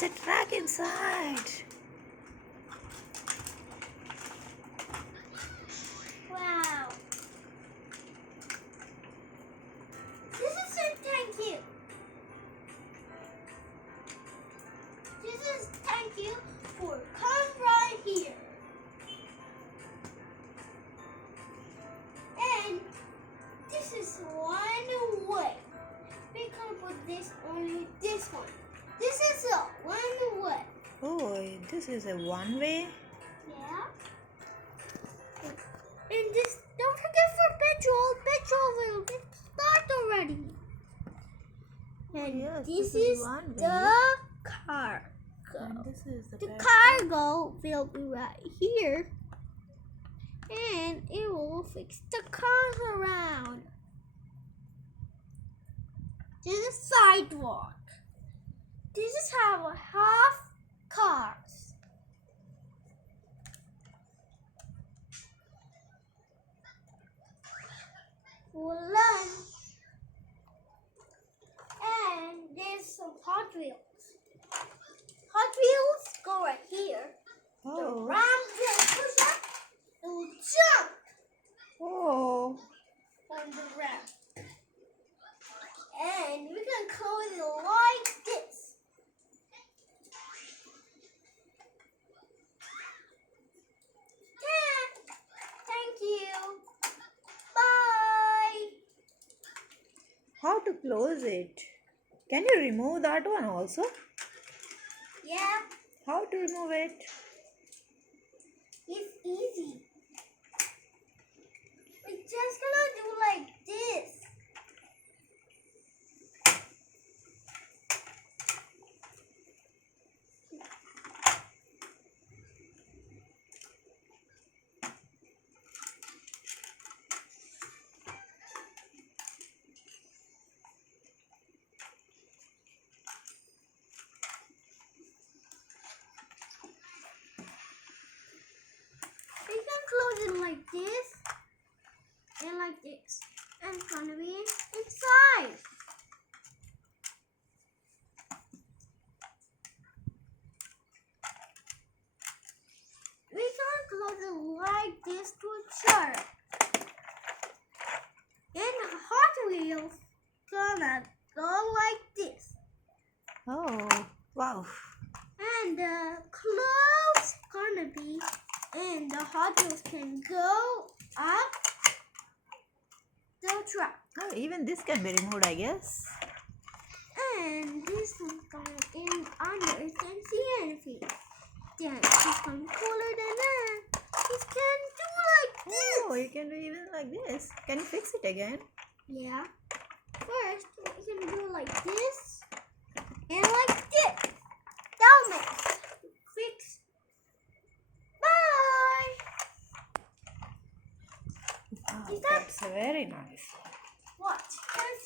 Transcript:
It's a track inside. Wow. This is a thank you. This is thank you for come right here. And this is one way. We can put this only this one. This is a one way. Oh, this is a one way. Yeah. And this, don't forget for petrol. Petrol will get start already. And yes, this this is is one way. the cargo. And this is The petrol. cargo will be right here. And it will fix the cars around. This is sidewalk. This is how half cars. One. And there's some Hot Wheels. Hot Wheels go right here. The Oh. ramp will push up. It will jump Oh. on the ramp. And we can close it like this. Yeah. Thank you. Bye. How to close it? Can you remove that one also? Yeah, How to remove it? it's easy. We're just gonna do like this. We can close it like this and like this. And it's gonna be inside. We can close it like this to a chart. And Hot Wheels gonna go like this. Oh, wow. And the clothes gonna be, and the Hot Wheels can go up the truck. Oh, even this can be removed, I guess. And this one's gonna in under. You can see anything. Then it's gonna be cooler than that. It can do like this. Oh, you can do even like this. Can you fix it again? Yeah. First, we can do like this and like this. That'll make fix. Bye. Wow, that's very nice.